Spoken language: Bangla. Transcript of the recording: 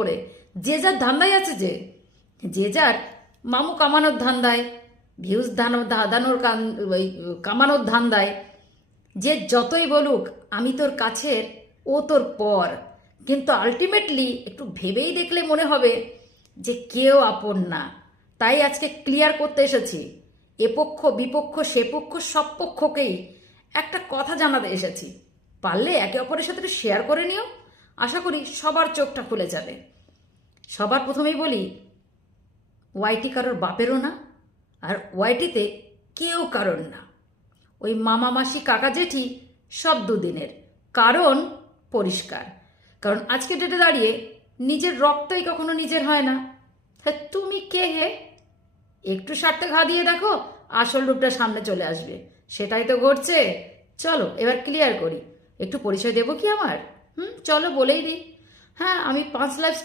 করে যে যার ধান্দায় আছে, যে যার মামু কামানোর ধান্দায়, ভিউজ কামানোর ধান্দায়। যে যতই বলুক আমি তোর কাছের, ও তোর পর, কিন্তু আলটিমেটলি একটু ভেবেই দেখলে মনে হবে যে কেউ আপন না। তাই আজকে ক্লিয়ার করতে এসেছি, এ পক্ষ বিপক্ষ সে পক্ষ সব পক্ষকেই একটা কথা জানাতে এসেছি। পারলে একে অপরের সাথে একটু শেয়ার করে নিও, আশা করি সবার চোখটা খুলে যাবে। সবার প্রথমেই বলি, ওয়াইটি কারোর বাপেরও না, আর ওয়াইটিতে কেউ কারোর না। ওই মামা মাসি কাকা জেঠি সব দুদিনের। কারণ পরিষ্কার, কারণ আজকে ডেটে দাঁড়িয়ে নিজের রক্তই কখনো নিজের হয় না। তুমি কে হে? একটু স্বার্থে ঘা দিয়ে দেখো, আসল রূপটা সামনে চলে আসবে। সেটাই তো ঘটছে। চলো এবার ক্লিয়ার করি। একটু পরিচয় দেবো কি আমার? চলো বলেই দিই। হ্যাঁ, আমি 5 লাইফ